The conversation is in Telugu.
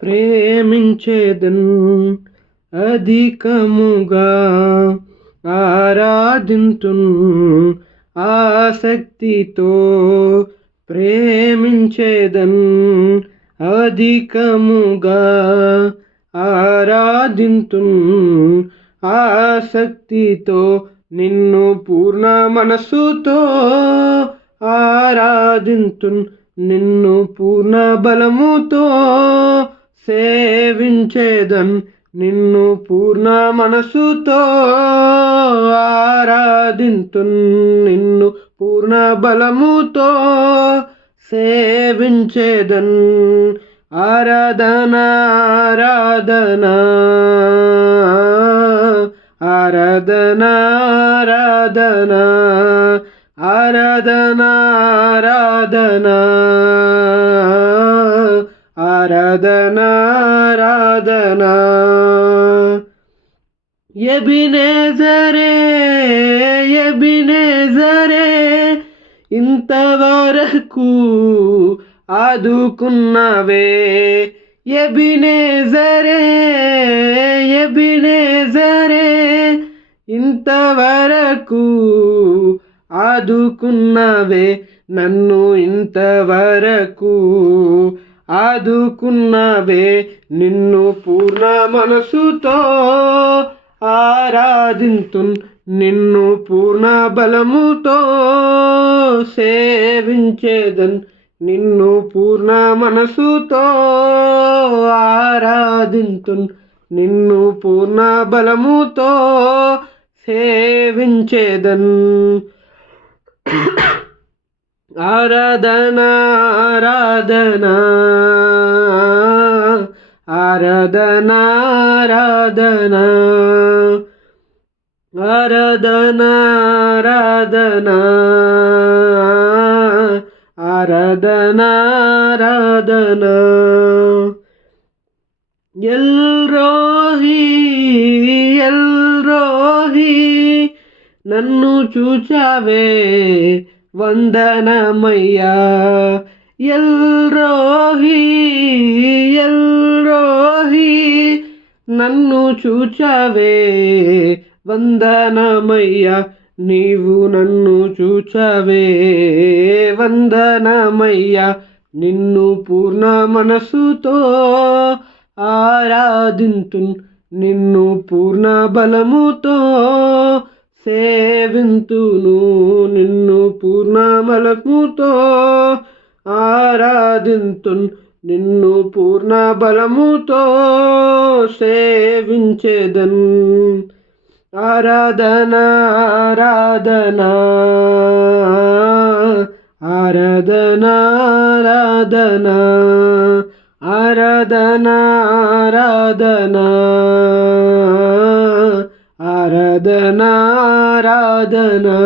ప్రేమించేదన్ అధికముగా ఆరాధింతున్ ఆసక్తితో ప్రేమించేదన్ అధికముగా ఆరాధింతున్ ఆసక్తితో నిన్ను పూర్ణ మనసుతో ఆరాధింతున్ నిన్ను పూర్ణ బలముతో సేవించేదన్ నిన్ను పూర్ణ మనసుతో ఆరాధింతున్ నిన్ను పూర్ణ బలముతో సేవించేదన్ ఆరాధన ఆరాధన ఆరాధన ఆరాధన ఆరాధన ఆరాధన. ఆరాధన జరే ఎబినేజరే ఎబినేజరే ఇంతవరకు ఆదుకున్నవే. ఎబినేజరే ఎబినేజరే ఇంతవరకు ఆదుకున్నవే. నన్ను ఇంతవరకు ఆదుకున్నావే నిన్ను పూర్ణ మనసుతో ఆరాధింతున్ నిన్ను పూర్ణ బలముతో సేవించేదన్ నిన్ను పూర్ణ మనసుతో ఆరాధింతు నిన్ను పూర్ణ బలముతో సేవించేదన్ ఆరాధనా ఆరాధనా ఆరాధనా ఆరాధన ఆరాధన ఆరాధన ఎల్ రోహి ఎల్రోహి ఎల్రోహి నన్ను చూచావే వందనమయ్యా. ఎల్రోహి ఎల్రోహి నన్ను చూచావే. వందనమయ్యా నీవు నన్ను చూచావే. వందనమయ్యా నిన్ను పూర్ణ మనసుతో ఆరాధింతున్. నిన్ను పూర్ణ బలముతో సేవింతును నిన్ను పూర్ణ బలముతో ఆరాధింతున్ నిన్ను పూర్ణ బలముతో సేవించేదన్. ఆరాధన ఆరాధన ఆరాధన ఆరాధన ఆరాధన ఆరాధన. नाराधना